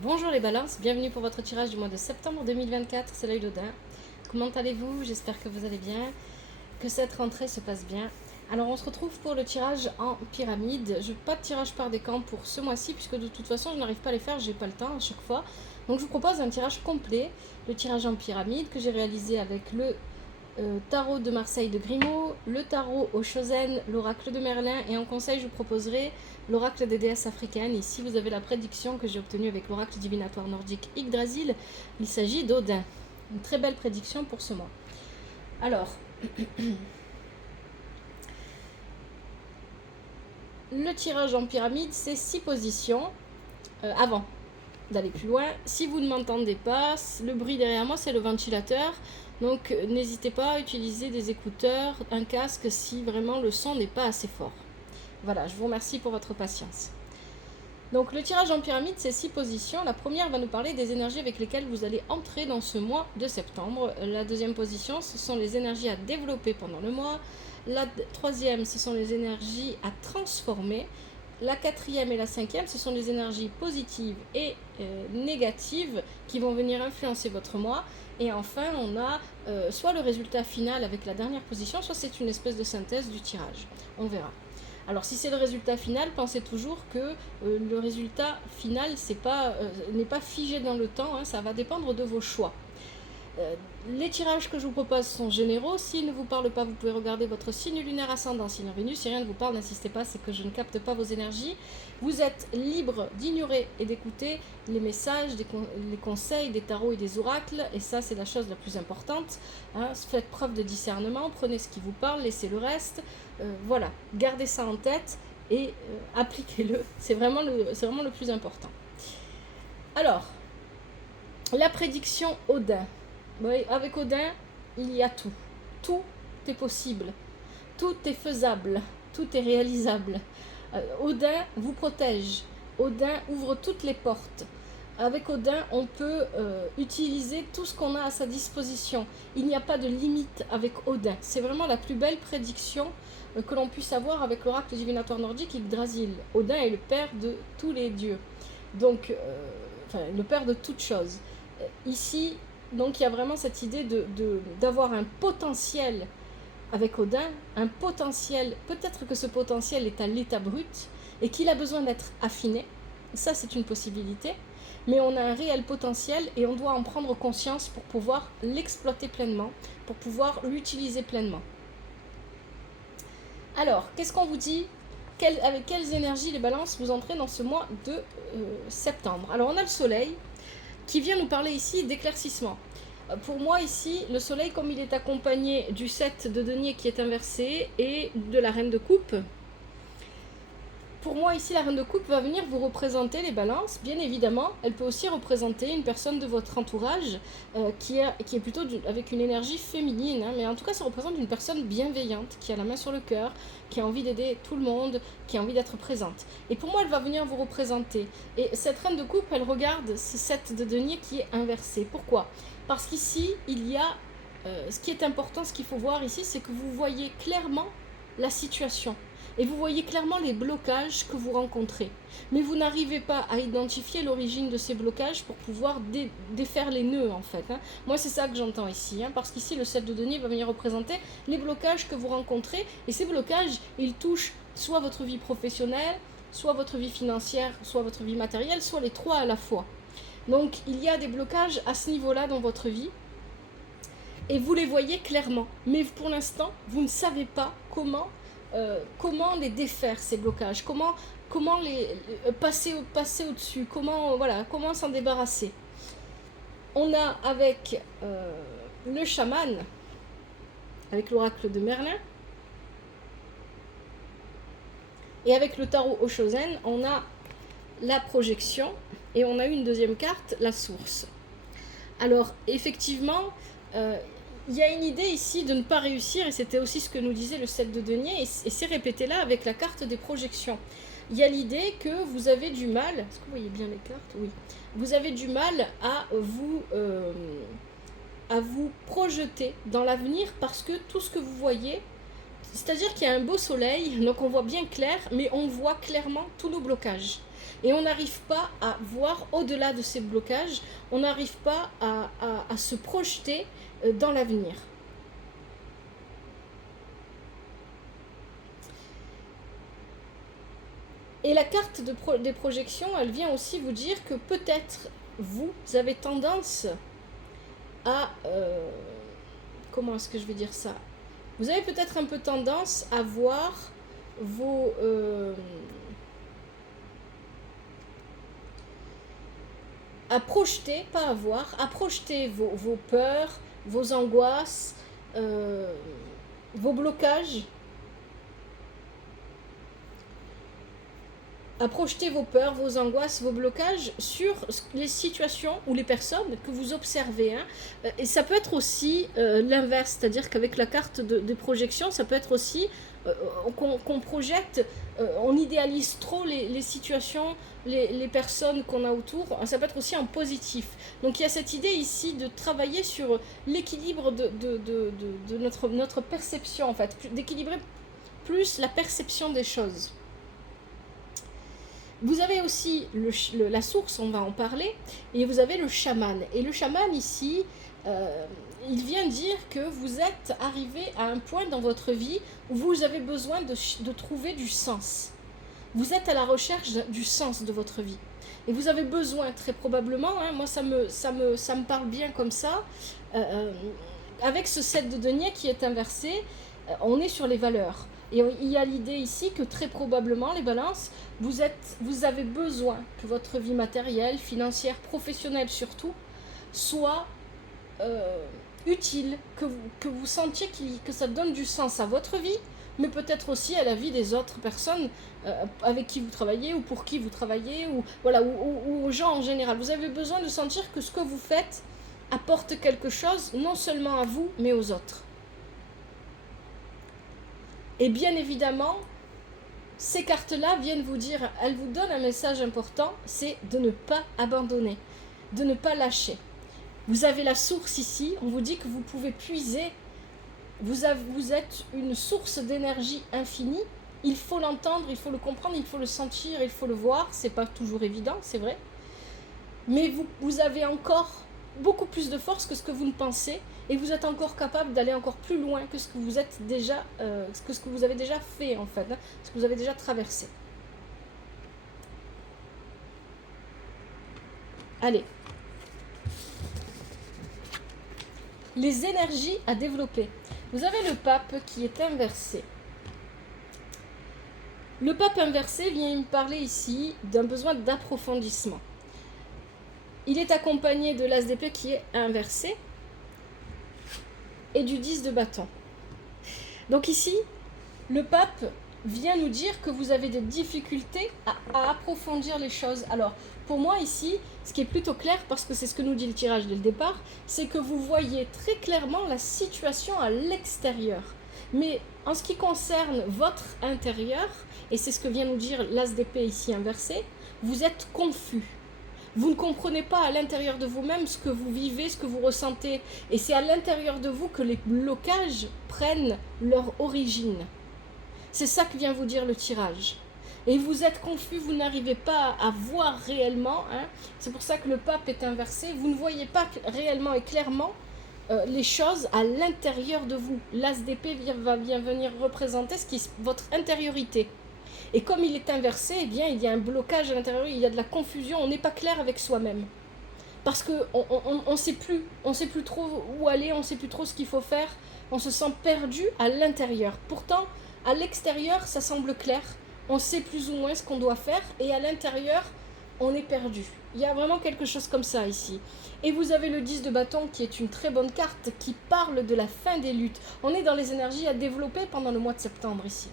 Bonjour les balances, bienvenue pour votre tirage du mois de septembre 2024, c'est l'œil d'Odin. Comment allez-vous? J'espère que vous allez bien, que cette rentrée se passe bien. Alors on se retrouve pour le tirage en pyramide. Je n'ai pas de tirage par décan pour ce mois-ci puisque de toute façon je n'arrive pas à les faire, j'ai pas le temps à chaque fois. Donc je vous propose un tirage complet, le tirage en pyramide que j'ai réalisé avec le tarot de Marseille de Grimaud, le tarot au Chosen, l'oracle de Merlin, et en conseil je vous proposerai l'oracle des déesses africaines. Ici vous avez la prédiction que j'ai obtenue avec l'oracle divinatoire nordique Yggdrasil. Il s'agit d'Odin. Une très belle prédiction pour ce mois. Alors, le tirage en pyramide, c'est 6 positions. Avant d'aller plus loin, si vous ne m'entendez pas, le bruit derrière moi c'est le ventilateur. Donc n'hésitez pas à utiliser des écouteurs, un casque si vraiment le son n'est pas assez fort. Voilà, je vous remercie pour votre patience. Donc le tirage en pyramide, c'est 6 positions. La première va nous parler des énergies avec lesquelles vous allez entrer dans ce mois de septembre. La deuxième position, ce sont les énergies à développer pendant le mois. La troisième, ce sont les énergies à transformer. La quatrième et la cinquième, ce sont les énergies positives et négatives qui vont venir influencer votre mois. Et enfin, on a soit le résultat final avec la dernière position, soit c'est une espèce de synthèse du tirage. On verra. Alors si c'est le résultat final, pensez toujours que le résultat final n'est pas figé dans le temps, hein, ça va dépendre de vos choix. Les tirages que je vous propose sont généraux. S'ils ne vous parlent pas, vous pouvez regarder votre signe lunaire ascendant, signe en Vénus. Si rien ne vous parle, n'insistez pas, c'est que je ne capte pas vos énergies. Vous êtes libre d'ignorer et d'écouter les messages, les conseils des tarots et des oracles. Et ça, c'est la chose la plus importante. Hein. Faites preuve de discernement, prenez ce qui vous parle, laissez le reste. Voilà, gardez ça en tête et appliquez-le. C'est vraiment le plus important. Alors, la prédiction Odin. Oui, avec Odin, il y a tout. Tout est possible. Tout est faisable. Tout est réalisable. Odin vous protège. Odin ouvre toutes les portes. Avec Odin, on peut utiliser tout ce qu'on a à sa disposition. Il n'y a pas de limite avec Odin. C'est vraiment la plus belle prédiction que l'on puisse avoir avec l'oracle divinatoire nordique Yggdrasil. Odin est le père de tous les dieux. Donc, le père de toutes choses. Ici, donc il y a vraiment cette idée d'avoir un potentiel avec Odin, un potentiel, peut-être que ce potentiel est à l'état brut et qu'il a besoin d'être affiné, ça c'est une possibilité, mais on a un réel potentiel et on doit en prendre conscience pour pouvoir l'exploiter pleinement, pour pouvoir l'utiliser pleinement. Alors, qu'est-ce qu'on vous dit? Avec quelles énergies les balances vous entrez dans ce mois de septembre? Alors on a le soleil, qui vient nous parler ici d'éclaircissement. Pour moi ici, le soleil, comme il est accompagné du 7 de denier qui est inversé et de la reine de coupe, pour moi ici la reine de coupe va venir vous représenter les balances. Bien évidemment, elle peut aussi représenter une personne de votre entourage qui est plutôt avec une énergie féminine, hein, mais en tout cas ça représente une personne bienveillante, qui a la main sur le cœur, qui a envie d'aider tout le monde, qui a envie d'être présente. Et pour moi elle va venir vous représenter. Et cette reine de coupe, elle regarde ce 7 de denier qui est inversé. Pourquoi? Parce qu'ici il y a ce qui est important, ce qu'il faut voir ici, c'est que vous voyez clairement la situation. Et vous voyez clairement les blocages que vous rencontrez. Mais vous n'arrivez pas à identifier l'origine de ces blocages pour pouvoir défaire les nœuds, en fait. Hein. Moi, c'est ça que j'entends ici. Hein, parce qu'ici, le 7 de denier va venir représenter les blocages que vous rencontrez. Et ces blocages, ils touchent soit votre vie professionnelle, soit votre vie financière, soit votre vie matérielle, soit les trois à la fois. Donc, il y a des blocages à ce niveau-là dans votre vie. Et vous les voyez clairement. Mais pour l'instant, vous ne savez pas comment les défaire, ces blocages, comment les passer au-dessus, comment s'en débarrasser. On a avec le chaman, avec l'oracle de Merlin, et avec le tarot au Chosen, on a la projection, et on a une deuxième carte, la source. Alors, effectivement, il y a une idée ici de ne pas réussir, et c'était aussi ce que nous disait le 7 de denier, et c'est répété là avec la carte des projections. Il y a l'idée que vous avez du mal, est-ce que vous voyez bien les cartes? Oui. Vous avez du mal à vous projeter dans l'avenir parce que tout ce que vous voyez, c'est-à-dire qu'il y a un beau soleil, donc on voit bien clair, mais on voit clairement tous nos blocages. Et on n'arrive pas à voir au-delà de ces blocages, on n'arrive pas à se projeter dans l'avenir. Et la carte des projections, elle vient aussi vous dire que peut-être vous avez tendance à... comment est-ce que je vais dire ça? Vous avez peut-être un peu tendance à voir vos... à projeter, pas à voir, à projeter vos peurs, vos angoisses, vos blocages, à projeter vos peurs, vos angoisses, vos blocages sur les situations ou les personnes que vous observez. Hein. Et ça peut être aussi l'inverse, c'est-à-dire qu'avec la carte des projections, ça peut être aussi qu'on projette, on idéalise trop les situations, les personnes qu'on a autour. Ça peut être aussi en positif. Donc il y a cette idée ici de travailler sur l'équilibre de notre perception, en fait, d'équilibrer plus la perception des choses. Vous avez aussi la source, on va en parler, et vous avez le chaman. Et le chaman ici, il vient dire que vous êtes arrivé à un point dans votre vie où vous avez besoin de trouver du sens. Vous êtes à la recherche du sens de votre vie. Et vous avez besoin, très probablement, hein, moi ça me parle bien comme ça, avec ce 7 de denier qui est inversé, on est sur les valeurs. Et il y a l'idée ici que très probablement, les balances, vous avez besoin que votre vie matérielle, financière, professionnelle surtout, soit utile, que vous sentiez que ça donne du sens à votre vie, mais peut-être aussi à la vie des autres personnes avec qui vous travaillez ou pour qui vous travaillez, ou aux gens en général. Vous avez besoin de sentir que ce que vous faites apporte quelque chose, non seulement à vous, mais aux autres. Et bien évidemment, ces cartes-là viennent vous dire, elles vous donnent un message important, c'est de ne pas abandonner, de ne pas lâcher. Vous avez la source ici, on vous dit que vous pouvez puiser, vous êtes une source d'énergie infinie, il faut l'entendre, il faut le comprendre, il faut le sentir, il faut le voir, c'est pas toujours évident, c'est vrai, mais vous avez encore beaucoup plus de force que ce que vous ne pensez, et vous êtes encore capable d'aller encore plus loin que ce que vous êtes déjà, ce que vous avez déjà fait en fait, hein, ce que vous avez déjà traversé. Allez. Les énergies à développer. Vous avez le pape qui est inversé. Le pape inversé vient me parler ici d'un besoin d'approfondissement. Il est accompagné de l'as d'épée qui est inversé et du 10 de bâton. Donc ici, le pape vient nous dire que vous avez des difficultés à approfondir les choses. Alors, pour moi ici, ce qui est plutôt clair, parce que c'est ce que nous dit le tirage dès le départ, c'est que vous voyez très clairement la situation à l'extérieur. Mais en ce qui concerne votre intérieur, et c'est ce que vient nous dire l'as d'épée ici inversé, vous êtes confus. Vous ne comprenez pas à l'intérieur de vous-même ce que vous vivez, ce que vous ressentez. Et c'est à l'intérieur de vous que les blocages prennent leur origine. C'est ça que vient vous dire le tirage. Et vous êtes confus, vous n'arrivez pas à voir réellement. Hein. C'est pour ça que le pape est inversé. Vous ne voyez pas réellement et clairement les choses à l'intérieur de vous. L'as d'épée va bien venir représenter votre intériorité. Et comme il est inversé, eh bien, il y a un blocage à l'intérieur, il y a de la confusion, on n'est pas clair avec soi-même. Parce qu'on sait plus trop où aller, on ne sait plus trop ce qu'il faut faire, on se sent perdu à l'intérieur. Pourtant, à l'extérieur, ça semble clair, on sait plus ou moins ce qu'on doit faire, et à l'intérieur, on est perdu. Il y a vraiment quelque chose comme ça ici. Et vous avez le 10 de bâton qui est une très bonne carte, qui parle de la fin des luttes. On est dans les énergies à développer pendant le mois de septembre ici.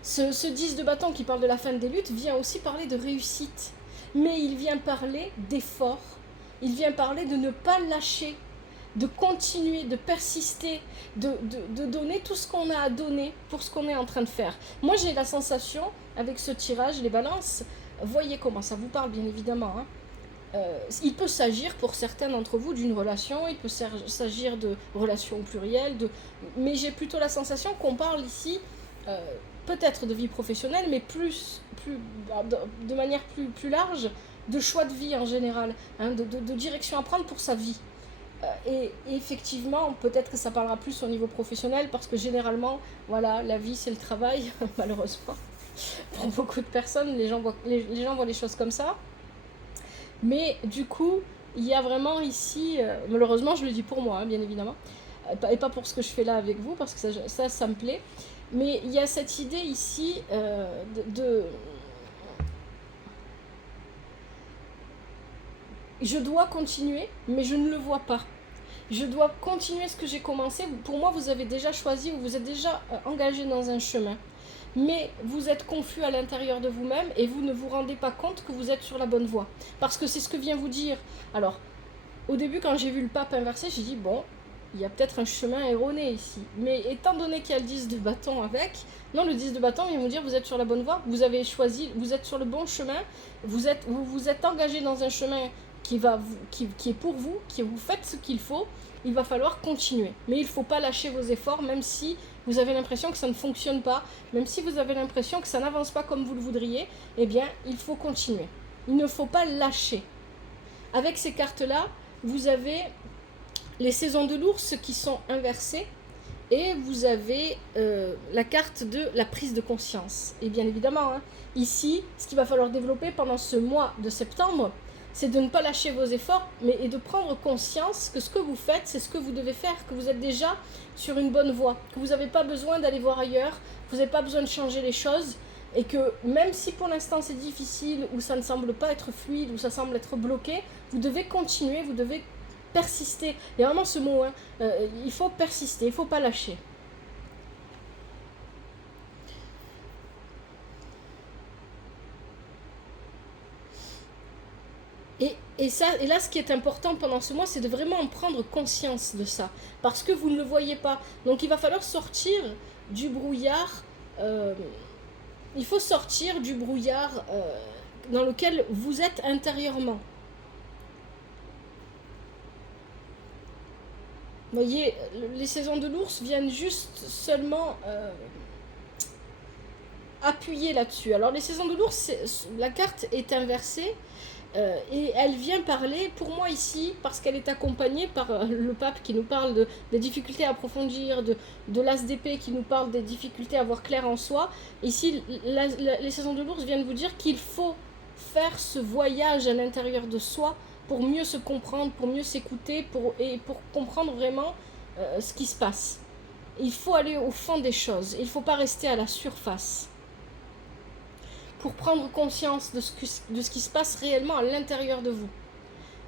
Ce 10 de bâton qui parle de la fin des luttes vient aussi parler de réussite, mais il vient parler d'effort, il vient parler de ne pas lâcher, de continuer, de persister, de donner tout ce qu'on a à donner pour ce qu'on est en train de faire. Moi j'ai la sensation, avec ce tirage, les balances, voyez comment ça vous parle bien évidemment, hein. Il peut s'agir pour certains d'entre vous d'une relation, il peut s'agir de relations au pluriel, mais j'ai plutôt la sensation qu'on parle ici peut-être de vie professionnelle, mais de manière plus large, de choix de vie en général, hein, de direction à prendre pour sa vie. Et effectivement, peut-être que ça parlera plus au niveau professionnel, parce que généralement, voilà, la vie c'est le travail, malheureusement. Pour beaucoup de personnes, les gens voient les choses comme ça. Mais du coup, il y a vraiment ici, malheureusement je le dis pour moi, hein, bien évidemment, et pas pour ce que je fais là avec vous, parce que ça me plaît, mais il y a cette idée ici je dois continuer, mais je ne le vois pas. Je dois continuer ce que j'ai commencé. Pour moi, vous avez déjà choisi, vous êtes déjà engagé dans un chemin. Mais vous êtes confus à l'intérieur de vous-même et vous ne vous rendez pas compte que vous êtes sur la bonne voie. Parce que c'est ce que vient vous dire. Alors, au début, quand j'ai vu le pape inversé, j'ai dit, bon, il y a peut-être un chemin erroné ici. Mais étant donné qu'il y a le 10 de bâton avec, non, le 10 de bâton vient vous dire, vous êtes sur la bonne voie, vous avez choisi, vous êtes sur le bon chemin, vous êtes engagé dans un chemin qui est pour vous, qui vous faites ce qu'il faut, il va falloir continuer. Mais il ne faut pas lâcher vos efforts, même si vous avez l'impression que ça ne fonctionne pas, même si vous avez l'impression que ça n'avance pas comme vous le voudriez, eh bien, il faut continuer. Il ne faut pas lâcher. Avec ces cartes-là, vous avez les saisons de l'ours qui sont inversées, et vous avez la carte de la prise de conscience. Et bien évidemment, hein, ici, ce qu'il va falloir développer pendant ce mois de septembre, c'est de ne pas lâcher vos efforts, et de prendre conscience que ce que vous faites, c'est ce que vous devez faire, que vous êtes déjà sur une bonne voie, que vous n'avez pas besoin d'aller voir ailleurs, que vous n'avez pas besoin de changer les choses, et que même si pour l'instant c'est difficile, ou ça ne semble pas être fluide, ou ça semble être bloqué, vous devez continuer, vous devez persister. Il y a vraiment ce mot, hein, il faut persister, il ne faut pas lâcher. Et là, ce qui est important pendant ce mois, c'est de vraiment en prendre conscience de ça. Parce que vous ne le voyez pas. Donc il va falloir sortir du brouillard. Il faut sortir du brouillard dans lequel vous êtes intérieurement. Vous voyez, les saisons de l'ours viennent juste seulement appuyer là-dessus. Alors les saisons de l'ours, la carte est inversée. Et elle vient parler, pour moi ici, parce qu'elle est accompagnée par le pape qui nous parle des difficultés à approfondir, de l'as d'épée qui nous parle des difficultés à voir clair en soi. Ici, les saisons de l'ours viennent vous dire qu'il faut faire ce voyage à l'intérieur de soi pour mieux se comprendre, pour mieux s'écouter, et pour comprendre vraiment ce qui se passe. Il faut aller au fond des choses, il ne faut pas rester à la surface. Pour prendre conscience de ce qui se passe réellement à l'intérieur de vous.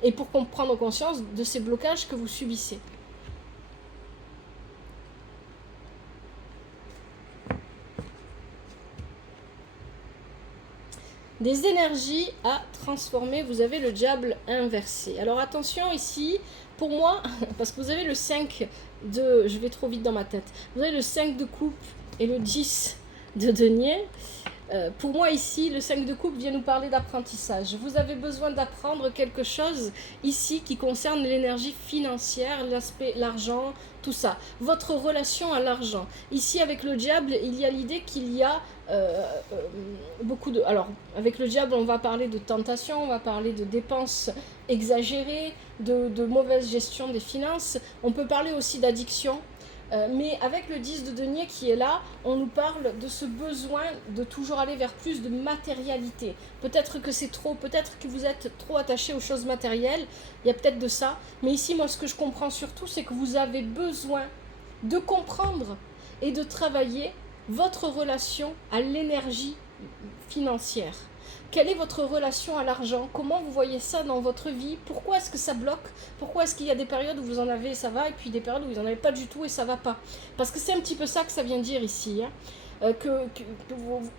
Et pour prendre conscience de ces blocages que vous subissez. Des énergies à transformer, vous avez le diable inversé. Alors attention ici, pour moi, parce que vous avez le 5 de... Je vais trop vite dans ma tête. Vous avez le 5 de coupe et le 10 de denier. Pour moi ici, le 5 de coupe vient nous parler d'apprentissage. Vous avez besoin d'apprendre quelque chose ici qui concerne l'énergie financière, l'aspect, l'argent, tout ça. Votre relation à l'argent. Ici avec le diable, il y a l'idée qu'il y a beaucoup de... Alors, avec le diable, on va parler de tentation, on va parler de dépenses exagérées, de mauvaise gestion des finances. On peut parler aussi d'addiction. Mais avec le 10 de denier qui est là, on nous parle de ce besoin de toujours aller vers plus de matérialité. Peut-être que c'est trop, peut-être que vous êtes trop attaché aux choses matérielles, il y a peut-être de ça. Mais ici, moi, ce que je comprends surtout, c'est que vous avez besoin de comprendre et de travailler votre relation à l'énergie financière. Quelle est votre relation à l'argent? Comment vous voyez ça dans votre vie? Pourquoi est-ce que ça bloque? Pourquoi est-ce qu'il y a des périodes où vous en avez et ça va, et puis des périodes où vous n'en avez pas du tout et ça va pas? Parce que c'est un petit peu ça que ça vient dire ici. Hein.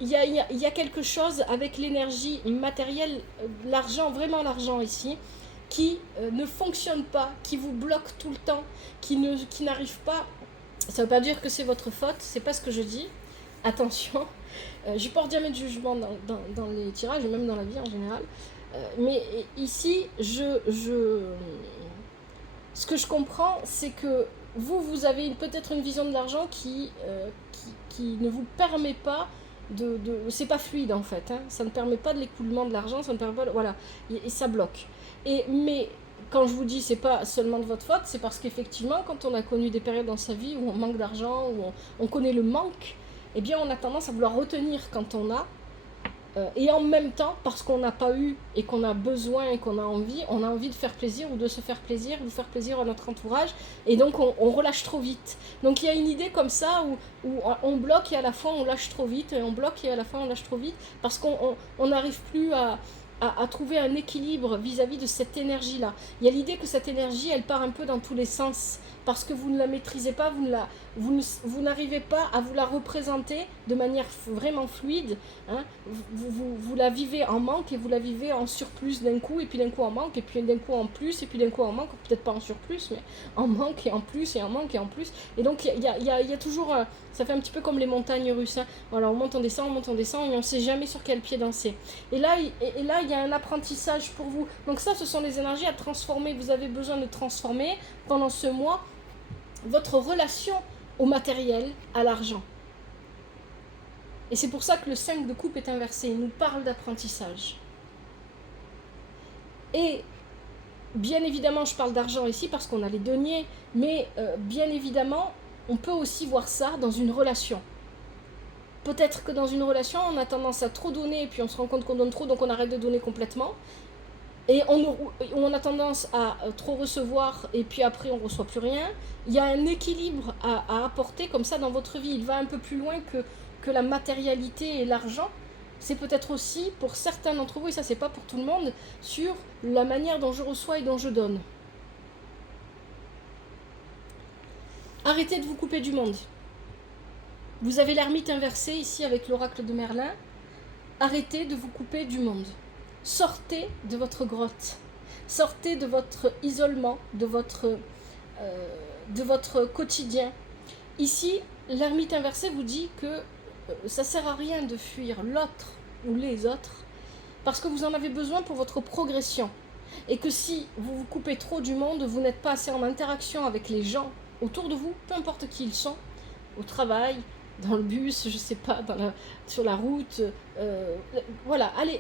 Il y a quelque chose avec l'énergie matérielle, l'argent, vraiment l'argent ici, qui ne fonctionne pas, qui vous bloque tout le temps, qui n'arrive pas. Ça ne veut pas dire que c'est votre faute, c'est pas ce que je dis. Attention. Je porte jamais de jugement dans les tirages, et même dans la vie en général. Mais ici, ce que je comprends, c'est que vous avez peut-être une vision de l'argent qui ne vous permet pas c'est pas fluide en fait, hein. Ça ne permet pas de l'écoulement de l'argent, ça ne permet pas voilà, et ça bloque. Mais quand je vous dis c'est pas seulement de votre faute, c'est parce qu'effectivement quand on a connu des périodes dans sa vie où on manque d'argent, où on connaît le manque, eh bien on a tendance à vouloir retenir quand on a, et en même temps, parce qu'on n'a pas eu et qu'on a besoin et qu'on a envie de faire plaisir ou de se faire plaisir, ou de faire plaisir à notre entourage, et donc on relâche trop vite. Donc il y a une idée comme ça où on bloque et à la fois on lâche trop vite, et on bloque et à la fois on lâche trop vite, parce qu'on n'arrive plus à trouver un équilibre vis-à-vis de cette énergie-là. Il y a l'idée que cette énergie, elle part un peu dans tous les sens, parce que vous ne la maîtrisez pas, vous n'arrivez pas à vous la représenter de manière vraiment fluide, hein. Vous la vivez en manque, et vous la vivez en surplus d'un coup, et puis d'un coup en manque, et puis d'un coup en plus, et puis d'un coup en manque, peut-être pas en surplus, mais en manque et en plus, et en manque et en plus. Et donc il y a toujours, ça fait un petit peu comme les montagnes russes, hein. Voilà, on monte, on descend, et on ne sait jamais sur quel pied danser. Et là, il y a un apprentissage pour vous. Donc ça, ce sont les énergies à transformer. Vous avez besoin de transformer pendant ce mois votre relation au matériel, à l'argent. Et c'est pour ça que le 5 de coupe est inversé. Il nous parle d'apprentissage. Et bien évidemment, je parle d'argent ici parce qu'on a les deniers, mais bien évidemment, on peut aussi voir ça dans une relation. Peut-être que dans une relation, on a tendance à trop donner, et puis on se rend compte qu'on donne trop, donc on arrête de donner complètement. Et on a tendance à trop recevoir, et puis après on ne reçoit plus rien. Il y a un équilibre à apporter comme ça dans votre vie. Il va un peu plus loin que la matérialité et l'argent. C'est peut-être aussi, pour certains d'entre vous, et ça c'est pas pour tout le monde, sur la manière dont je reçois et dont je donne. Arrêtez de vous couper du monde. Vous avez l'ermite inversé ici avec l'oracle de Merlin. Arrêtez de vous couper du monde. Sortez de votre grotte. Sortez de votre isolement, de votre quotidien. Ici, l'ermite inversé vous dit que ça ne sert à rien de fuir l'autre ou les autres, parce que vous en avez besoin pour votre progression. Et que si vous vous coupez trop du monde, vous n'êtes pas assez en interaction avec les gens autour de vous, peu importe qui ils sont, au travail, dans le bus, je sais pas, sur la route, voilà, allez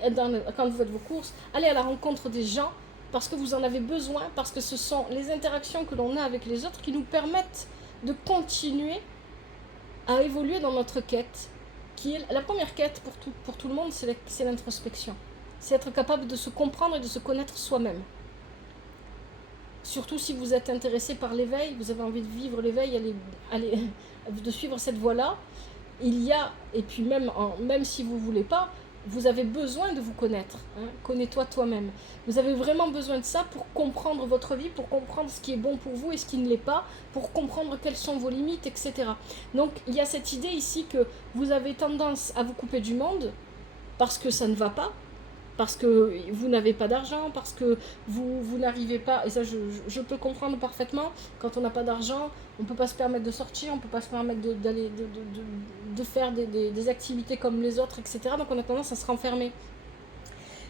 quand vous faites vos courses, allez à la rencontre des gens, parce que vous en avez besoin, parce que ce sont les interactions que l'on a avec les autres qui nous permettent de continuer à évoluer dans notre quête, qui est la première quête pour tout le monde, c'est l'introspection. C'est être capable de se comprendre et de se connaître soi-même. Surtout si vous êtes intéressé par l'éveil, vous avez envie de vivre l'éveil, de suivre cette voie-là, il y a, et puis même si vous ne voulez pas, vous avez besoin de vous connaître, hein. Connais-toi toi-même. Vous avez vraiment besoin de ça pour comprendre votre vie, pour comprendre ce qui est bon pour vous et ce qui ne l'est pas, pour comprendre quelles sont vos limites, etc. Donc il y a cette idée ici que vous avez tendance à vous couper du monde parce que ça ne va pas, parce que vous n'avez pas d'argent, parce que vous n'arrivez pas, et ça je peux comprendre parfaitement, quand on n'a pas d'argent, on ne peut pas se permettre de sortir, on ne peut pas se permettre de faire des activités comme les autres, etc. Donc on a tendance à se renfermer.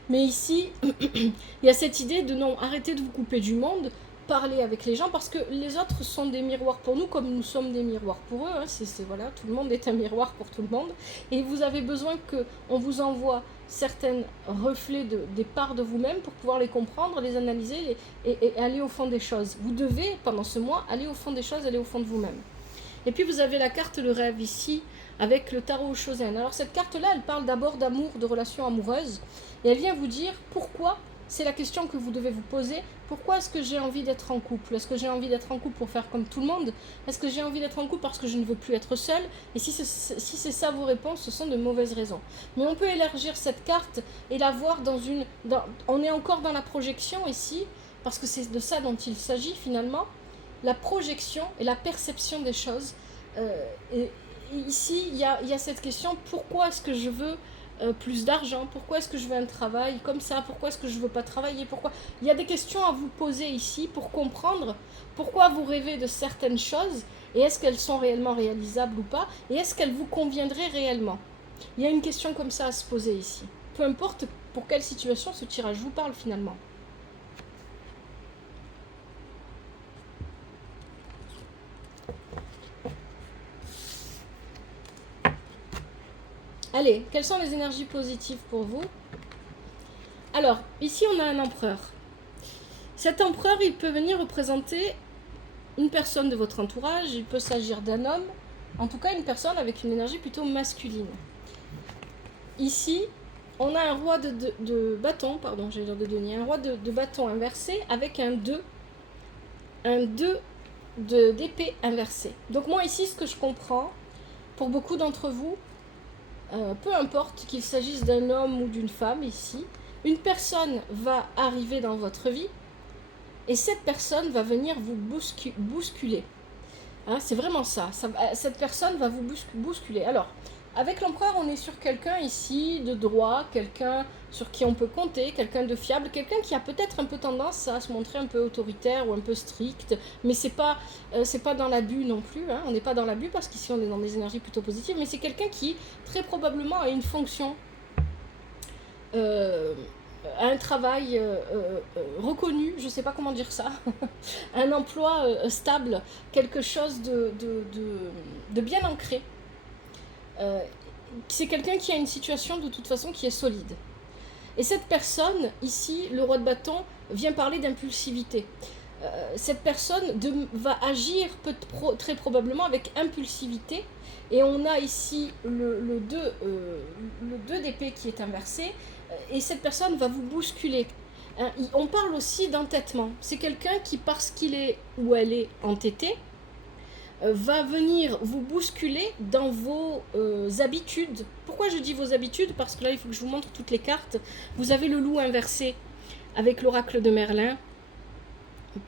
Mais ici, il y a cette idée de non, arrêtez de vous couper du monde, parler avec les gens, parce que les autres sont des miroirs pour nous, comme nous sommes des miroirs pour eux, hein. Voilà, tout le monde est un miroir pour tout le monde, et vous avez besoin qu'on vous envoie certains reflets des parts de vous-même pour pouvoir les comprendre, les analyser et aller au fond des choses. Vous devez, pendant ce mois, aller au fond des choses, aller au fond de vous-même. Et puis vous avez la carte le rêve ici, avec le tarot Chosen. Alors cette carte-là, elle parle d'abord d'amour, de relations amoureuses, et elle vient vous dire pourquoi, c'est la question que vous devez vous poser, pourquoi est-ce que j'ai envie d'être en couple? Est-ce que j'ai envie d'être en couple pour faire comme tout le monde? Est-ce que j'ai envie d'être en couple parce que je ne veux plus être seule? Et si c'est ça vos réponses, ce sont de mauvaises raisons. Mais on peut élargir cette carte et la voir on est encore dans la projection ici, parce que c'est de ça dont il s'agit finalement, la projection et la perception des choses. Et ici, il y a cette question, pourquoi est-ce que je veux plus d'argent? Pourquoi est-ce que je veux un travail comme ça? Pourquoi est-ce que je ne veux pas travailler? Pourquoi? Il y a des questions à vous poser ici pour comprendre pourquoi vous rêvez de certaines choses et est-ce qu'elles sont réellement réalisables ou pas, et est-ce qu'elles vous conviendraient réellement? Il y a une question comme ça à se poser ici. Peu importe pour quelle situation ce tirage vous parle finalement. Allez, quelles sont les énergies positives pour vous? Alors, ici on a un empereur. Cet empereur, il peut venir représenter une personne de votre entourage, il peut s'agir d'un homme, en tout cas une personne avec une énergie plutôt masculine. Ici, on a un roi de bâton, pardon, j'allais dire de denier, un roi de bâton inversé avec un 2 d'épée inversée. Donc moi ici, ce que je comprends, pour beaucoup d'entre vous, peu importe qu'il s'agisse d'un homme ou d'une femme ici, une personne va arriver dans votre vie et cette personne va venir vous bousculer. Hein, c'est vraiment ça. Cette personne va vous bousculer. Alors, avec l'empereur, on est sur quelqu'un ici de droit, quelqu'un sur qui on peut compter, quelqu'un de fiable, quelqu'un qui a peut-être un peu tendance à se montrer un peu autoritaire ou un peu strict, mais c'est pas dans l'abus non plus, hein. On n'est pas dans l'abus parce qu'ici on est dans des énergies plutôt positives, mais c'est quelqu'un qui très probablement a une fonction, un travail reconnu, je ne sais pas comment dire ça, un emploi stable, quelque chose de bien ancré. C'est quelqu'un qui a une situation de toute façon qui est solide. Et cette personne, ici, le roi de bâton, vient parler d'impulsivité. Cette personne va agir très probablement avec impulsivité. Et on a ici le 2 d'épée qui est inversé. Et cette personne va vous bousculer. Hein, on parle aussi d'entêtement. C'est quelqu'un qui, parce qu'il est ou elle est entêté, va venir vous bousculer dans vos habitudes. Pourquoi je dis vos habitudes? Parce que là, il faut que je vous montre toutes les cartes. Vous avez le loup inversé avec l'oracle de Merlin.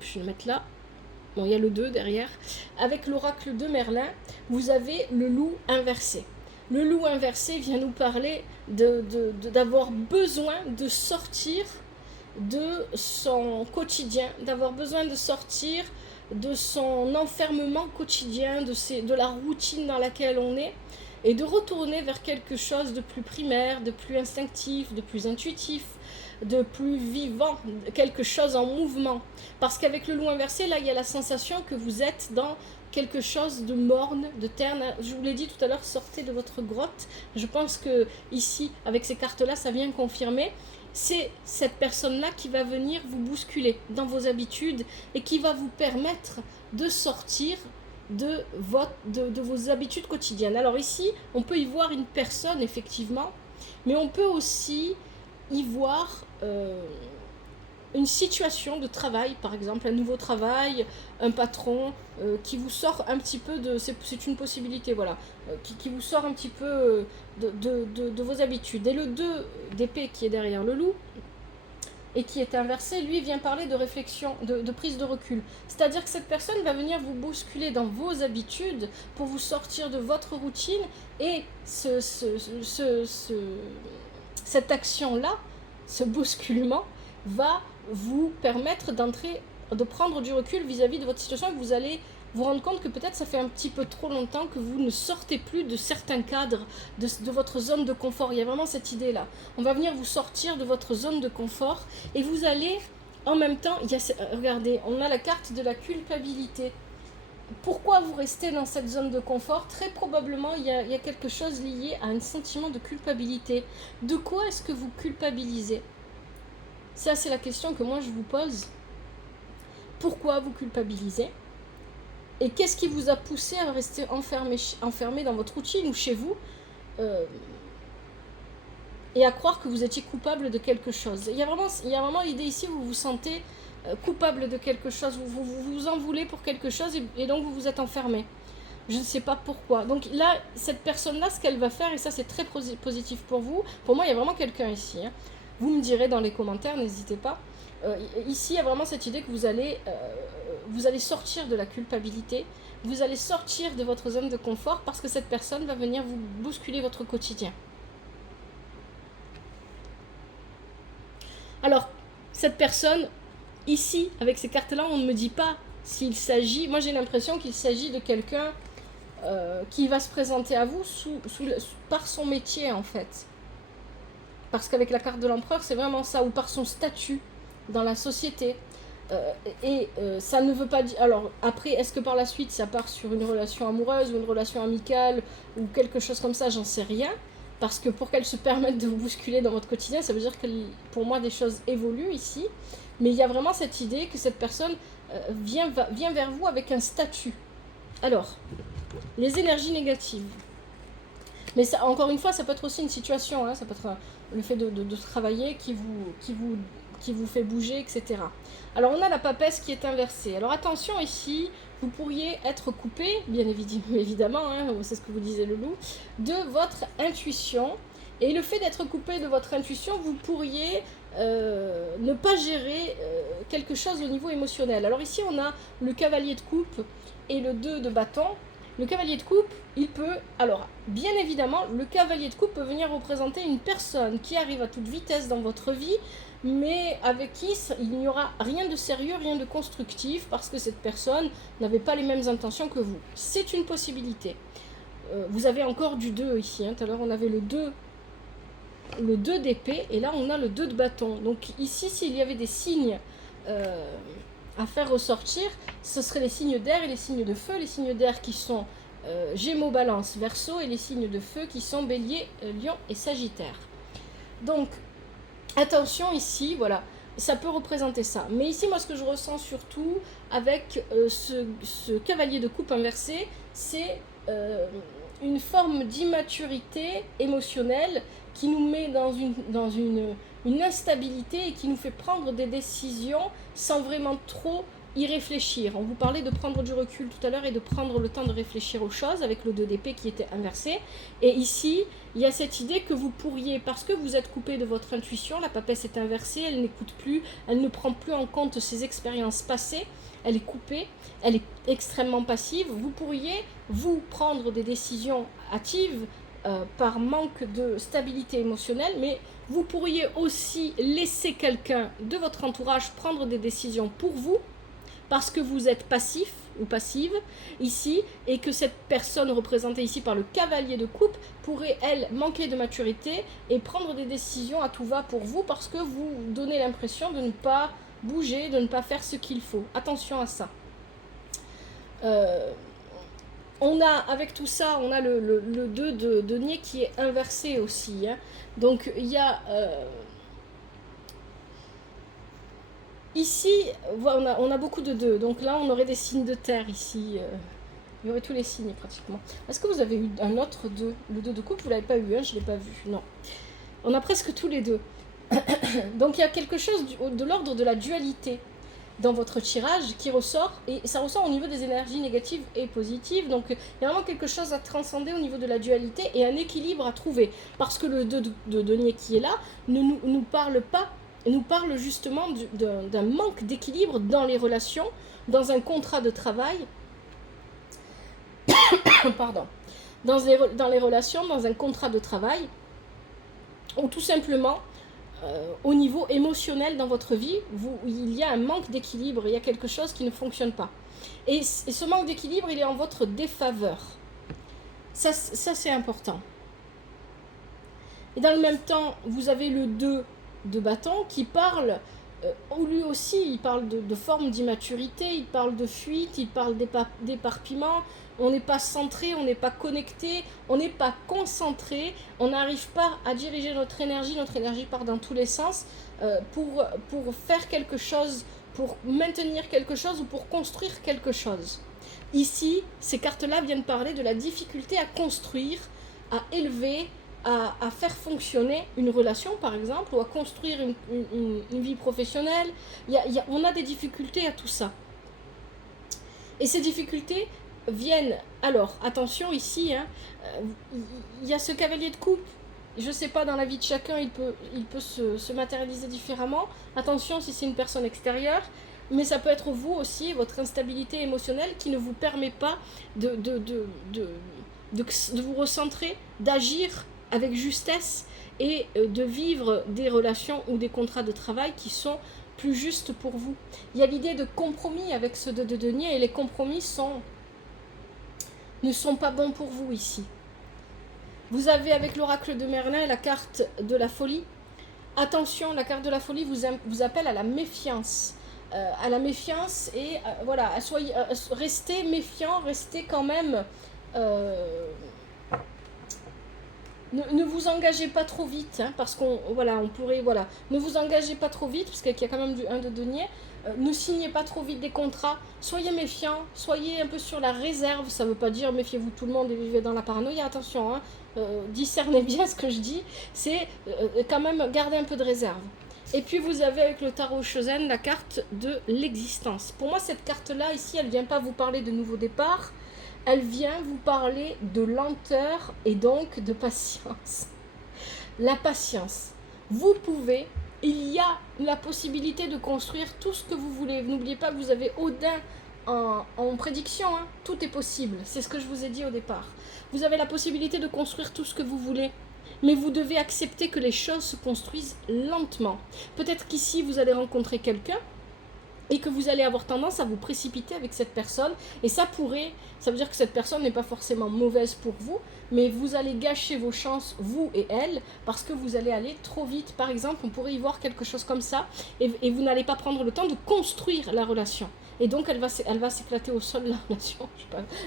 Je vais le mettre là. Bon, il y a le 2 derrière. Avec l'oracle de Merlin, vous avez le loup inversé. Le loup inversé vient nous parler d'avoir besoin de sortir de son quotidien, d'avoir besoin de sortir de son enfermement quotidien, de la routine dans laquelle on est, et de retourner vers quelque chose de plus primaire, de plus instinctif, de plus intuitif, de plus vivant, quelque chose en mouvement. Parce qu'avec le loup inversé, là, il y a la sensation que vous êtes dans quelque chose de morne, de terne. Je vous l'ai dit tout à l'heure, sortez de votre grotte. Je pense que ici, avec ces cartes-là, ça vient confirmer. C'est cette personne-là qui va venir vous bousculer dans vos habitudes et qui va vous permettre de sortir de vos habitudes quotidiennes. Alors ici, on peut y voir une personne, effectivement, mais on peut aussi y voir une situation de travail, par exemple, un nouveau travail, un patron qui vous sort un petit peu de... C'est une possibilité, voilà, qui vous sort un petit peu de vos habitudes. Et le 2 d'épée qui est derrière le loup, et qui est inversé, lui vient parler de réflexion, de prise de recul. C'est-à-dire que cette personne va venir vous bousculer dans vos habitudes pour vous sortir de votre routine, et cette action-là, ce bousculement, va vous permettre de prendre du recul vis-à-vis de votre situation, et vous allez vous rendre compte que peut-être ça fait un petit peu trop longtemps que vous ne sortez plus de certains cadres, de votre zone de confort. Il y a vraiment cette idée-là. On va venir vous sortir de votre zone de confort et vous allez, en même temps, regardez, on a la carte de la culpabilité. Pourquoi vous restez dans cette zone de confort? Très probablement, il y a quelque chose lié à un sentiment de culpabilité. De quoi est-ce que vous culpabilisez? Ça, c'est la question que moi je vous pose. Pourquoi vous culpabilisez? Et qu'est-ce qui vous a poussé à rester enfermé dans votre routine ou chez vous et à croire que vous étiez coupable de quelque chose? Il y a vraiment l'idée ici où vous vous sentez coupable de quelque chose, vous vous en voulez pour quelque chose et donc vous vous êtes enfermé. Je ne sais pas pourquoi. Donc là, cette personne-là, ce qu'elle va faire, et ça c'est très positif pour vous, pour moi il y a vraiment quelqu'un ici. Hein. Vous me direz dans les commentaires, n'hésitez pas. Ici, il y a vraiment cette idée que vous allez sortir de la culpabilité, vous allez sortir de votre zone de confort parce que cette personne va venir vous bousculer votre quotidien. Alors, cette personne, ici, avec ces cartes-là, on ne me dit pas s'il s'agit... Moi, j'ai l'impression qu'il s'agit de quelqu'un qui va se présenter à vous par son métier, en fait. Parce qu'avec la carte de l'empereur, c'est vraiment ça, ou par son statut dans la société. Ça ne veut pas dire... Alors, après, est-ce que par la suite, ça part sur une relation amoureuse ou une relation amicale ou quelque chose comme ça, j'en sais rien. parce que pour qu'elles se permettent de vous bousculer dans votre quotidien, ça veut dire que pour moi des choses évoluent ici, mais il y a vraiment cette idée que cette personne vient vers vous avec un statut. Alors, les énergies négatives. Mais ça, encore une fois, ça peut être aussi une situation, hein, ça peut être le fait de travailler qui vous fait bouger, etc. Alors on a la papesse qui est inversée. Alors attention ici, vous pourriez être coupé, bien évidemment, hein, c'est ce que vous disait le loup, de votre intuition. Et le fait d'être coupé de votre intuition, vous pourriez ne pas gérer quelque chose au niveau émotionnel. Alors ici on a le cavalier de coupe et le 2 de bâton. Le cavalier de coupe, il peut... Alors, bien évidemment, le cavalier de coupe peut venir représenter une personne qui arrive à toute vitesse dans votre vie, mais avec qui il n'y aura rien de sérieux, rien de constructif, parce que cette personne n'avait pas les mêmes intentions que vous. C'est une possibilité. Vous avez encore du 2 ici. Hein. Tout à l'heure, on avait le 2 d'épée, et là, on a le 2 de bâton. Donc ici, s'il y avait des signes... à faire ressortir, ce seraient les signes d'air et les signes de feu. Les signes d'air qui sont Gémeaux, Balance, Verseau, et les signes de feu qui sont Bélier, Lion et Sagittaire. Donc, attention ici, voilà, ça peut représenter ça. Mais ici, moi, ce que je ressens surtout avec ce cavalier de coupe inversé, c'est une forme d'immaturité émotionnelle qui nous met dans une instabilité et qui nous fait prendre des décisions sans vraiment trop y réfléchir. On vous parlait de prendre du recul tout à l'heure et de prendre le temps de réfléchir aux choses avec le 2 d'épée qui était inversé. Et ici, il y a cette idée que vous pourriez, parce que vous êtes coupé de votre intuition, la papesse est inversée, elle n'écoute plus, elle ne prend plus en compte ses expériences passées, elle est coupée, elle est extrêmement passive. Vous pourriez, vous, prendre des décisions hâtives par manque de stabilité émotionnelle, mais vous pourriez aussi laisser quelqu'un de votre entourage prendre des décisions pour vous, parce que vous êtes passif ou passive ici, et que cette personne représentée ici par le cavalier de coupe pourrait, elle, manquer de maturité et prendre des décisions à tout va pour vous, parce que vous donnez l'impression de ne pas bouger, de ne pas faire ce qu'il faut. Attention à ça. On a, avec tout ça, on a le 2 de denier qui est inversé aussi. Hein. Donc, il y a... ici, on a beaucoup de 2. Donc là, on aurait des signes de terre ici. Il y aurait tous les signes pratiquement. Est-ce que vous avez eu un autre 2 ? Le 2 de coupe, vous ne l'avez pas eu, hein, je ne l'ai pas vu. Non. On a presque tous les 2. Donc, il y a quelque chose de l'ordre de la dualité dans votre tirage qui ressort, et ça ressort au niveau des énergies négatives et positives. Donc il y a vraiment quelque chose à transcender au niveau de la dualité et un équilibre à trouver, parce que le 2 de denier qui est là ne nous parle pas, nous parle justement d'un manque d'équilibre dans les relations, dans un contrat de travail pardon, dans les relations, dans un contrat de travail, ou tout simplement au niveau émotionnel dans votre vie, il y a un manque d'équilibre, il y a quelque chose qui ne fonctionne pas. Et ce manque d'équilibre, il est en votre défaveur. Ça c'est important. Et dans le même temps, vous avez le 2 de bâton qui parle, lui aussi, il parle de forme d'immaturité, il parle de fuite, il parle d'éparpillement. On n'est pas centré, on n'est pas connecté, on n'est pas concentré, on n'arrive pas à diriger notre énergie part dans tous les sens pour faire quelque chose, pour maintenir quelque chose ou pour construire quelque chose. Ici, ces cartes-là viennent parler de la difficulté à construire, à élever, à faire fonctionner une relation par exemple, ou à construire une vie professionnelle. On a des difficultés à tout ça. Et ces difficultés viennent, alors attention ici, hein, il y a ce cavalier de coupe, je ne sais pas, dans la vie de chacun il peut se matérialiser différemment. Attention si c'est une personne extérieure, mais ça peut être vous aussi, votre instabilité émotionnelle qui ne vous permet pas de vous recentrer, d'agir avec justesse et de vivre des relations ou des contrats de travail qui sont plus justes pour vous. Il y a l'idée de compromis avec ce 2 de denier, et les compromis ne sont pas bons pour vous ici. Vous avez avec l'oracle de Merlin la carte de la folie. Attention, la carte de la folie vous appelle à la méfiance. Et voilà, restez méfiant, restez quand même ne vous engagez pas trop vite, hein, parce qu'on voilà, on pourrait, voilà, ne vous engagez pas trop vite, parce qu'il y a quand même un de denier. Ne signez pas trop vite des contrats, soyez méfiants, soyez un peu sur la réserve, ça ne veut pas dire méfiez-vous de tout le monde et vivez dans la paranoïa, attention, hein, discernez bien ce que je dis, c'est quand même garder un peu de réserve. Et puis vous avez avec le tarot Shozen la carte de l'existence. Pour moi cette carte-là ici, elle ne vient pas vous parler de nouveau départ, elle vient vous parler de lenteur et donc de patience. La patience. Vous pouvez, il y a la possibilité de construire tout ce que vous voulez. N'oubliez pas que vous avez Odin en prédiction, hein. Tout est possible. C'est ce que je vous ai dit au départ. Vous avez la possibilité de construire tout ce que vous voulez. Mais vous devez accepter que les choses se construisent lentement. Peut-être qu'ici, vous allez rencontrer quelqu'un et que vous allez avoir tendance à vous précipiter avec cette personne, et ça veut dire que cette personne n'est pas forcément mauvaise pour vous, mais vous allez gâcher vos chances, vous et elle, parce que vous allez aller trop vite. Par exemple, on pourrait y voir quelque chose comme ça, et vous n'allez pas prendre le temps de construire la relation. Et donc elle va s'éclater au sol, la relation.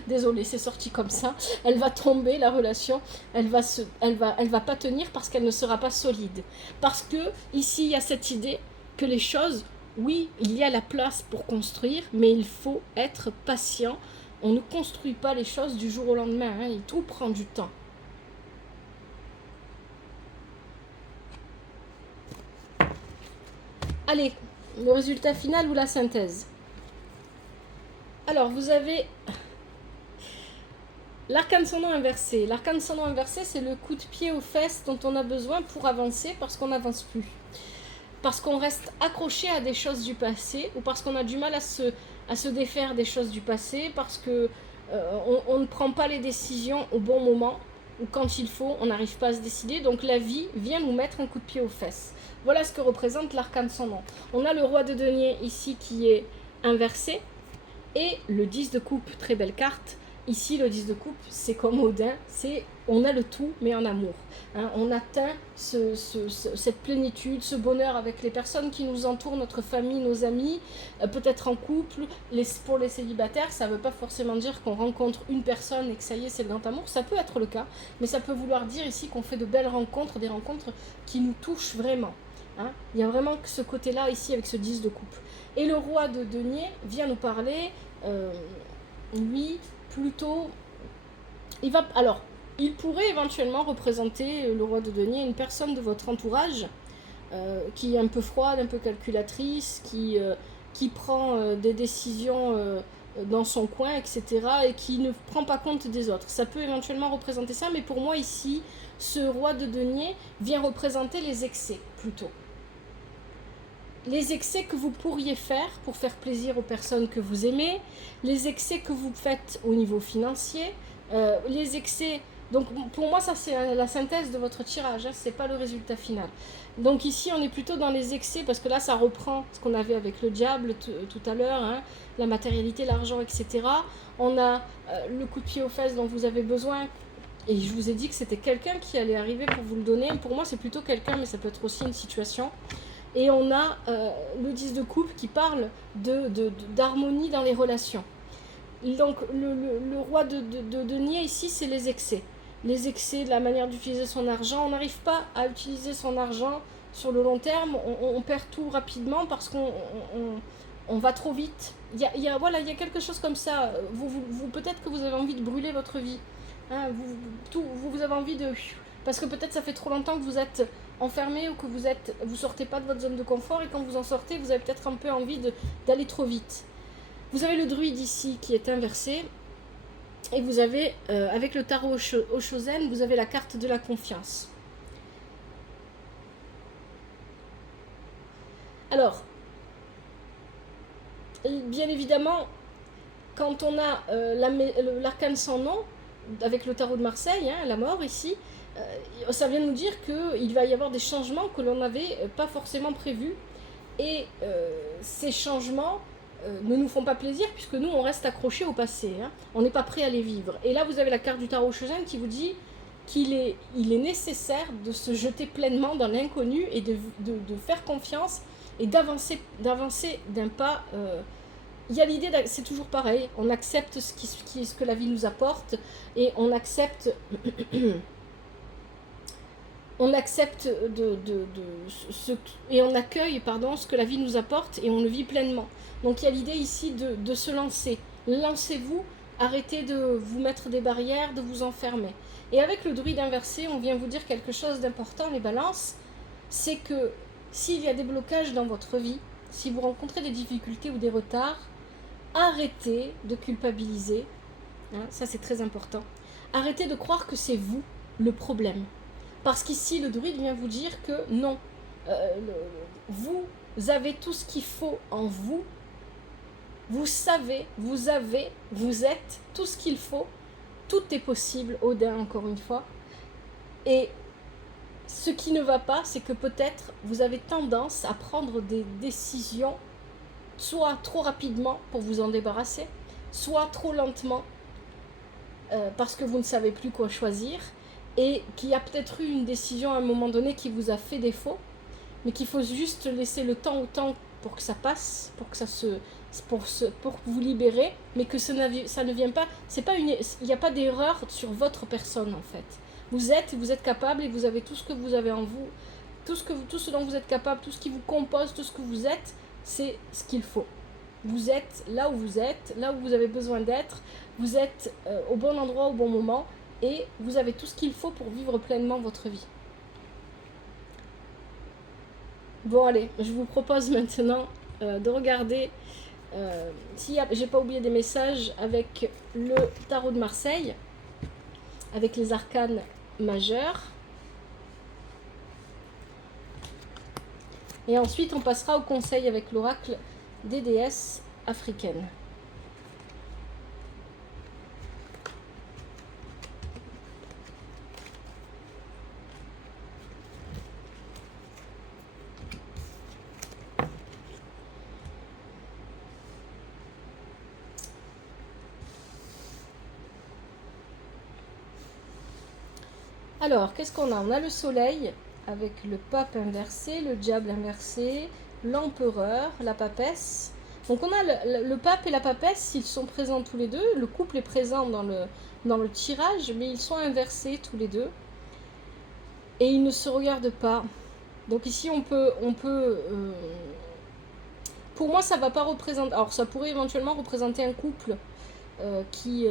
Désolée, c'est sorti comme ça. Elle va tomber, la relation. Elle va pas tenir parce qu'elle ne sera pas solide. Parce que ici, il y a cette idée que les choses, oui, il y a la place pour construire, mais il faut être patient. On ne construit pas les choses du jour au lendemain, hein, et tout prend du temps. Allez, le résultat final ou la synthèse. Alors, vous avez l'arcane sans nom inversé. L'arcane sans nom inversé, c'est le coup de pied aux fesses dont on a besoin pour avancer parce qu'on n'avance plus. Parce qu'on reste accroché à des choses du passé, ou parce qu'on a du mal à se défaire des choses du passé, parce que on ne prend pas les décisions au bon moment, ou quand il faut, on n'arrive pas à se décider. Donc la vie vient nous mettre un coup de pied aux fesses. Voilà ce que représente l'arcane sans nom. On a le roi de denier ici qui est inversé, et le 10 de coupe, très belle carte. Ici, le 10 de coupe, c'est comme Odin, on a le tout, mais en amour. Hein, on atteint cette plénitude, ce bonheur avec les personnes qui nous entourent, notre famille, nos amis, peut-être en couple. Pour les célibataires, ça ne veut pas forcément dire qu'on rencontre une personne et que ça y est, c'est le grand amour. Ça peut être le cas, mais ça peut vouloir dire ici qu'on fait de belles rencontres, des rencontres qui nous touchent vraiment. Hein. Il y a vraiment ce côté-là ici avec ce 10 de coupe. Et le roi de denier vient nous parler, lui, plutôt... il pourrait éventuellement représenter, le roi de denier, une personne de votre entourage qui est un peu froide, un peu calculatrice, qui prend des décisions dans son coin, etc. et qui ne prend pas compte des autres. Ça peut éventuellement représenter ça, mais pour moi ici, ce roi de denier vient représenter les excès, plutôt. Les excès que vous pourriez faire pour faire plaisir aux personnes que vous aimez, les excès que vous faites au niveau financier, les excès... Donc pour moi, ça c'est la synthèse de votre tirage, hein, c'est pas le résultat final. Donc ici, on est plutôt dans les excès, parce que là, ça reprend ce qu'on avait avec le diable tout à l'heure, hein, la matérialité, l'argent, etc. On a le coup de pied aux fesses dont vous avez besoin, et je vous ai dit que c'était quelqu'un qui allait arriver pour vous le donner. Pour moi, c'est plutôt quelqu'un, mais ça peut être aussi une situation. Et on a le 10 de coupe qui parle d'harmonie dans les relations. Donc le roi de denier ici, c'est les excès. Les excès de la manière d'utiliser son argent. On n'arrive pas à utiliser son argent sur le long terme. On perd tout rapidement parce qu'on va trop vite. Il y a quelque chose comme ça. Vous peut-être que vous avez envie de brûler votre vie. Hein, vous avez envie de... Parce que peut-être ça fait trop longtemps que vous êtes enfermé ou que vous sortez pas de votre zone de confort, et quand vous en sortez, vous avez peut-être un peu envie d'aller trop vite. Vous avez le druide ici qui est inversé, et vous avez, avec le tarot au Shozen, vous avez la carte de la confiance. Alors, bien évidemment, quand on a l'arcane sans nom, avec le tarot de Marseille, hein, la mort ici, ça vient nous dire qu'il va y avoir des changements que l'on n'avait pas forcément prévus, et ces changements ne nous font pas plaisir, puisque nous on reste accrochés au passé, hein. On n'est pas prêt à les vivre. Et là vous avez la carte du tarot Shozen qui vous dit qu'il est nécessaire de se jeter pleinement dans l'inconnu et de faire confiance et d'avancer d'un pas. Il y a l'idée, c'est toujours pareil, on accepte ce que la vie nous apporte, et on accepte on accepte et on accueille ce que la vie nous apporte et on le vit pleinement. Donc il y a l'idée ici de se lancer. Lancez-vous, arrêtez de vous mettre des barrières, de vous enfermer. Et avec le druide inversé, on vient vous dire quelque chose d'important, les balances, c'est que s'il y a des blocages dans votre vie, si vous rencontrez des difficultés ou des retards, arrêtez de culpabiliser. Ça c'est très important. Arrêtez de croire que c'est vous le problème. Parce qu'ici, le druide vient vous dire que non, vous avez tout ce qu'il faut en vous. Vous savez, vous êtes tout ce qu'il faut. Tout est possible, Odin, encore une fois. Et ce qui ne va pas, c'est que peut-être vous avez tendance à prendre des décisions, soit trop rapidement pour vous en débarrasser, soit trop lentement, parce que vous ne savez plus quoi choisir. Et qu'il y a peut-être eu une décision à un moment donné qui vous a fait défaut, mais qu'il faut juste laisser le temps au temps pour que ça passe, pour vous libérer, mais que ça ne vient pas, il n'y a pas d'erreur sur votre personne en fait. Vous êtes capable et vous avez tout ce que vous avez en vous, tout ce dont vous êtes capable, tout ce qui vous compose, tout ce que vous êtes, c'est ce qu'il faut. Vous êtes là où vous êtes, là où vous avez besoin d'être, vous êtes au bon endroit au bon moment, et vous avez tout ce qu'il faut pour vivre pleinement votre vie. Bon allez, je vous propose maintenant de regarder si j'ai pas oublié des messages avec le tarot de Marseille, avec les arcanes majeurs. Et ensuite on passera au conseil avec l'oracle des déesses africaines. Alors, qu'est-ce qu'on a? On a le soleil avec le pape inversé, le diable inversé, l'empereur, la papesse. Donc on a le pape et la papesse, ils sont présents tous les deux. Le couple est présent dans le tirage, mais ils sont inversés tous les deux. Et ils ne se regardent pas. Donc ici on peut pour moi ça va pas représenter... Alors ça pourrait éventuellement représenter un couple qui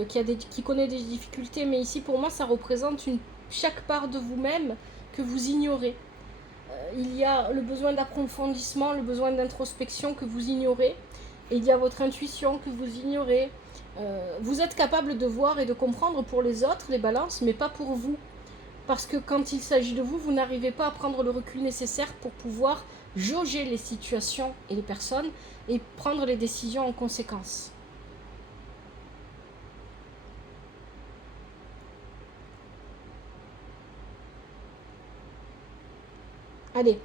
connaît des difficultés, mais ici pour moi ça représente chaque part de vous-même que vous ignorez. Il y a le besoin d'approfondissement, le besoin d'introspection que vous ignorez, et il y a votre intuition que vous ignorez. Vous êtes capable de voir et de comprendre pour les autres, les balances, mais pas pour vous. Parce que quand il s'agit de vous, vous n'arrivez pas à prendre le recul nécessaire pour pouvoir jauger les situations et les personnes et prendre les décisions en conséquence. Allez,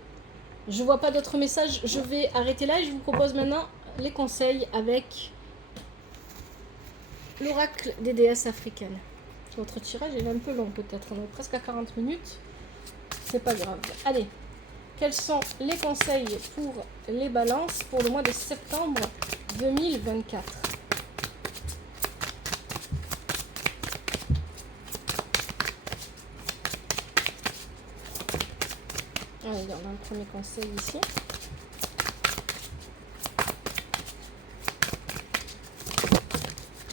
je vois pas d'autres messages, je vais arrêter là et je vous propose maintenant les conseils avec l'oracle des déesses africaines. Votre tirage est un peu long peut-être, on est presque à 40 minutes, c'est pas grave. Allez, quels sont les conseils pour les balances pour le mois de septembre 2024 ? Allez, on a un premier conseil ici.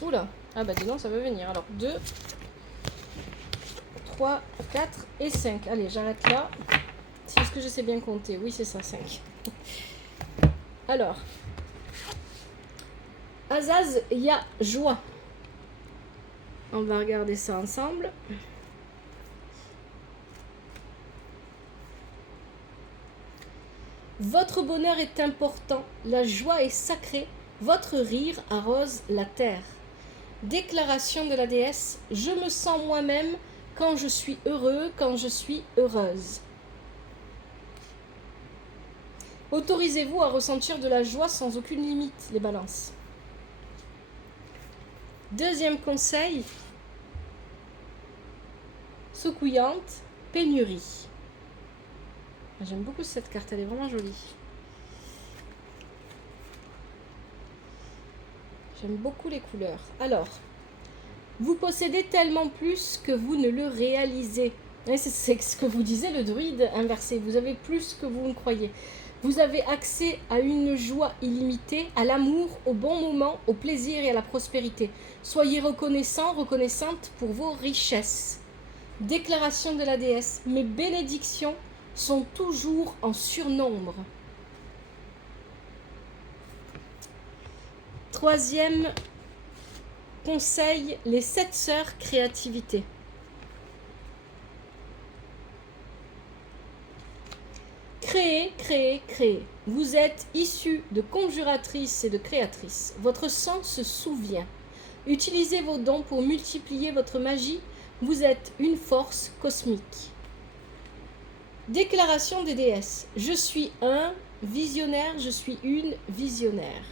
Oula, ah bah dis donc, ça va venir. Alors 2, 3, 4 et 5. Allez, j'arrête là. Si est-ce que je sais bien compter? Oui, c'est ça, 5. Alors, Azaz, il y a joie. On va regarder ça ensemble. Votre bonheur est important, la joie est sacrée, votre rire arrose la terre. Déclaration de la déesse, je me sens moi-même quand je suis heureux, quand je suis heureuse. Autorisez-vous à ressentir de la joie sans aucune limite, les balances. Deuxième conseil, secouillante, pénurie. J'aime beaucoup cette carte, elle est vraiment jolie. J'aime beaucoup les couleurs. Alors, vous possédez tellement plus que vous ne le réalisez. C'est ce que vous disait le druide inversé. Vous avez plus que vous ne croyez. Vous avez accès à une joie illimitée, à l'amour, au bon moment, au plaisir et à la prospérité. Soyez reconnaissants, reconnaissantes pour vos richesses. Déclaration de la déesse. Mes bénédictions sont toujours en surnombre. Troisième conseil, les 7 sœurs créativité. Créez, créez, créez. Vous êtes issus de conjuratrices et de créatrices. Votre sang se souvient. Utilisez vos dons pour multiplier votre magie. Vous êtes une force cosmique. Déclaration des déesses. Je suis un visionnaire, je suis une visionnaire.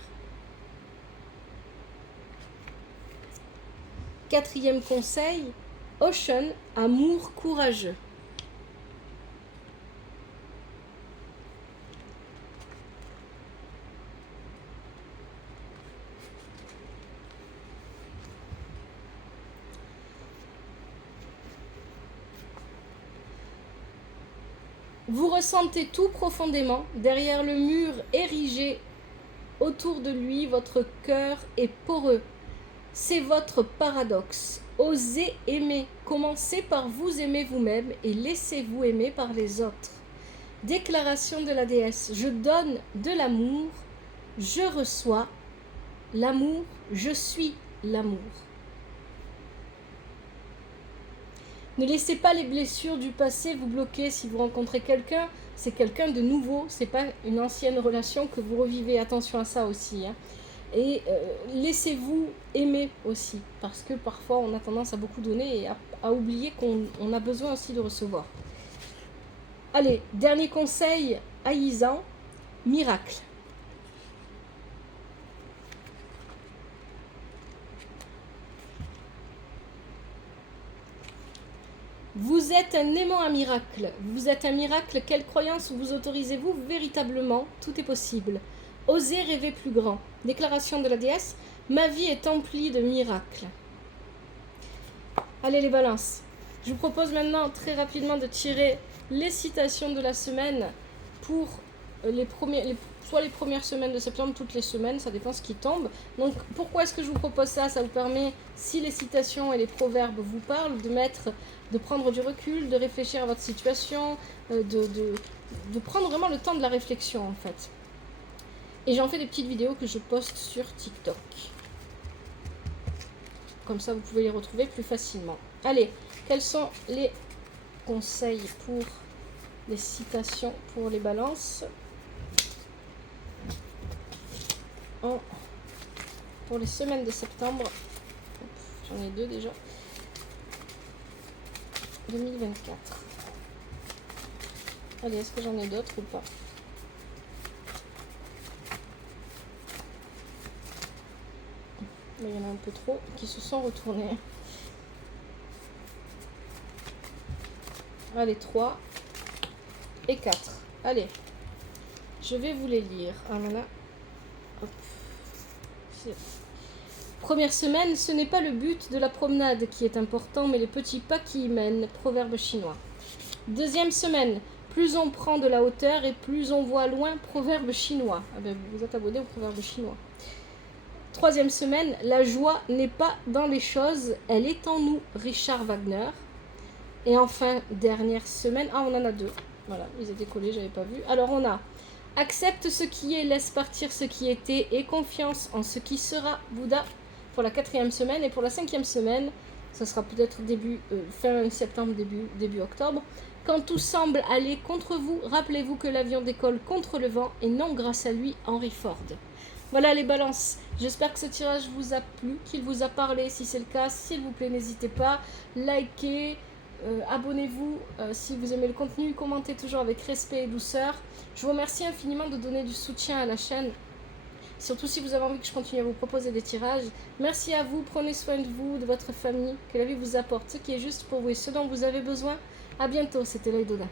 Quatrième conseil, Ocean, amour courageux. Vous ressentez tout profondément, derrière le mur érigé autour de lui, votre cœur est poreux. C'est votre paradoxe. Osez aimer. Commencez par vous aimer vous-même et laissez-vous aimer par les autres. Déclaration de la déesse. Je donne de l'amour. Je reçois l'amour. Je suis l'amour. Ne laissez pas les blessures du passé vous bloquer. Si vous rencontrez quelqu'un, c'est quelqu'un de nouveau. C'est pas une ancienne relation que vous revivez. Attention à ça aussi, hein. Et laissez-vous aimer aussi, parce que parfois on a tendance à beaucoup donner et à oublier qu'on a besoin aussi de recevoir. Allez, dernier conseil haïsant, miracle. Vous êtes un aimant à miracle. Vous êtes un miracle. Quelle croyance vous autorisez-vous véritablement? Tout est possible. Osez rêver plus grand. Déclaration de la déesse. Ma vie est emplie de miracles. Allez les balances. Je vous propose maintenant très rapidement de tirer les citations de la semaine pour soit les premières semaines de septembre, toutes les semaines, ça dépend ce qui tombe. Donc pourquoi est-ce que je vous propose ça? Ça vous permet, si les citations et les proverbes vous parlent, de prendre du recul, de réfléchir à votre situation, de prendre vraiment le temps de la réflexion en fait. Et j'en fais des petites vidéos que je poste sur TikTok. Comme ça, vous pouvez les retrouver plus facilement. Allez, quels sont les conseils pour les citations pour les balances? Pour les semaines de septembre, j'en ai 2 déjà. 2024. Allez, est-ce que j'en ai d'autres ou pas? Il y en a un peu trop qui se sont retournés. Allez, 3 et 4. Allez, je vais vous les lire. Ah, voilà. Hop. Première semaine, ce n'est pas le but de la promenade qui est important, mais les petits pas qui y mènent. Proverbe chinois. Deuxième semaine, plus on prend de la hauteur et plus on voit loin. Proverbe chinois. Ah ben, vous êtes abonné au proverbe chinois. Troisième semaine, la joie n'est pas dans les choses, elle est en nous. Richard Wagner. Et enfin, dernière semaine, on en a 2. Voilà, ils étaient collés, j'avais pas vu. Alors on a accepte ce qui est, laisse partir ce qui était et confiance en ce qui sera. Bouddha pour la 4e semaine. Et pour la 5e semaine, ça sera peut-être fin septembre, début octobre. Quand tout semble aller contre vous, rappelez-vous que l'avion décolle contre le vent et non grâce à lui, Henry Ford. Voilà les balances. J'espère que ce tirage vous a plu, qu'il vous a parlé. Si c'est le cas, s'il vous plaît, n'hésitez pas. Likez, abonnez-vous si vous aimez le contenu. Commentez toujours avec respect et douceur. Je vous remercie infiniment de donner du soutien à la chaîne. Surtout si vous avez envie que je continue à vous proposer des tirages. Merci à vous. Prenez soin de vous, de votre famille. Que la vie vous apporte ce qui est juste pour vous et ce dont vous avez besoin. À bientôt. C'était Laïdoda.